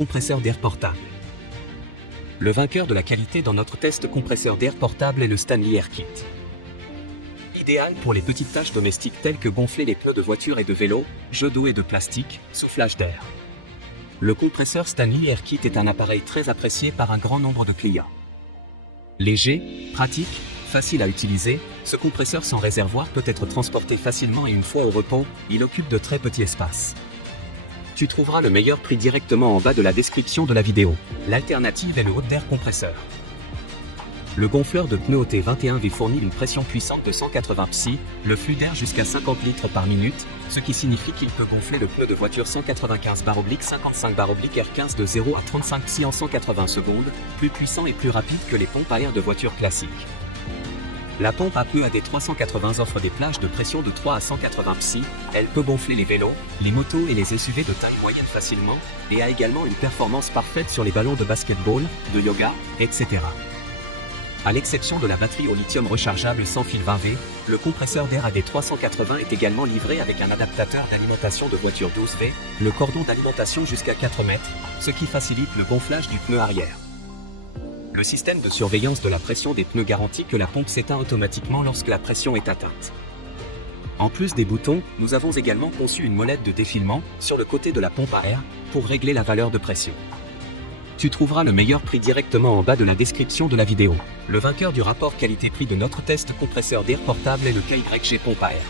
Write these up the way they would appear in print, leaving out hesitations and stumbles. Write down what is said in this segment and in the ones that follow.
Compresseur d'air portable. Le vainqueur de la qualité dans notre test compresseur d'air portable est le Stanley Air Kit. Idéal pour les petites tâches domestiques telles que gonfler les pneus de voiture et de vélo, jeux d'eau et de plastique, soufflage d'air. Le compresseur Stanley Air Kit est un appareil très apprécié par un grand nombre de clients. Léger, pratique, facile à utiliser, ce compresseur sans réservoir peut être transporté facilement et une fois au repos, il occupe de très petits espaces. Tu trouveras le meilleur prix directement en bas de la description de la vidéo. L'alternative est le haut d'air compresseur. Le gonfleur de pneus OT21V fournit une pression puissante de 180 psi, le flux d'air jusqu'à 50 litres par minute, ce qui signifie qu'il peut gonfler le pneu de voiture 195/55/R15 de 0 à 35 psi en 180 secondes, plus puissant et plus rapide que les pompes à air de voiture classiques. La pompe à peu AD380 offre des plages de pression de 3 à 180 psi, elle peut gonfler les vélos, les motos et les SUV de taille moyenne facilement, et a également une performance parfaite sur les ballons de basketball, de yoga, etc. À l'exception de la batterie au lithium rechargeable sans fil 20V, le compresseur d'air AD380 est également livré avec un adaptateur d'alimentation de voiture 12V, le cordon d'alimentation jusqu'à 4 mètres, ce qui facilite le gonflage du pneu arrière. Le système de surveillance de la pression des pneus garantit que la pompe s'éteint automatiquement lorsque la pression est atteinte. En plus des boutons, nous avons également conçu une molette de défilement sur le côté de la pompe à air pour régler la valeur de pression. Tu trouveras le meilleur prix directement en bas de la description de la vidéo. Le vainqueur du rapport qualité-prix de notre test compresseur d'air portable est le KYG pompe à air.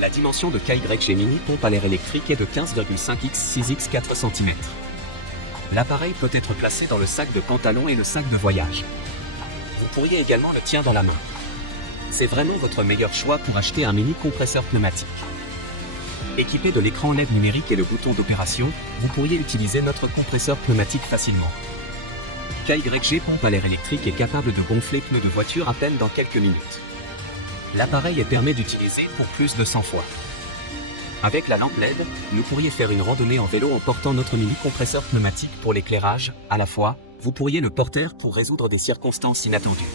La dimension de KYG mini pompe à l'air électrique est de 15,5 x 6 x 4 cm. L'appareil peut être placé dans le sac de pantalon et le sac de voyage. Vous pourriez également le tenir dans la main. C'est vraiment votre meilleur choix pour acheter un mini compresseur pneumatique. Équipé de l'écran LED numérique et le bouton d'opération, vous pourriez utiliser notre compresseur pneumatique facilement. KYG pompe à l'air électrique est capable de gonfler pneus de voiture à peine dans quelques minutes. L'appareil est permis d'utiliser pour plus de 100 fois. Avec la lampe LED, vous pourriez faire une randonnée en vélo en portant notre mini compresseur pneumatique pour l'éclairage. À la fois, vous pourriez le porter pour résoudre des circonstances inattendues.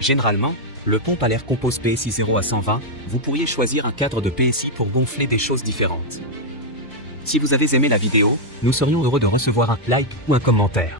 Généralement, le pompe à l'air compose PSI 0 à 120, vous pourriez choisir un cadre de PSI pour gonfler des choses différentes. Si vous avez aimé la vidéo, nous serions heureux de recevoir un like ou un commentaire.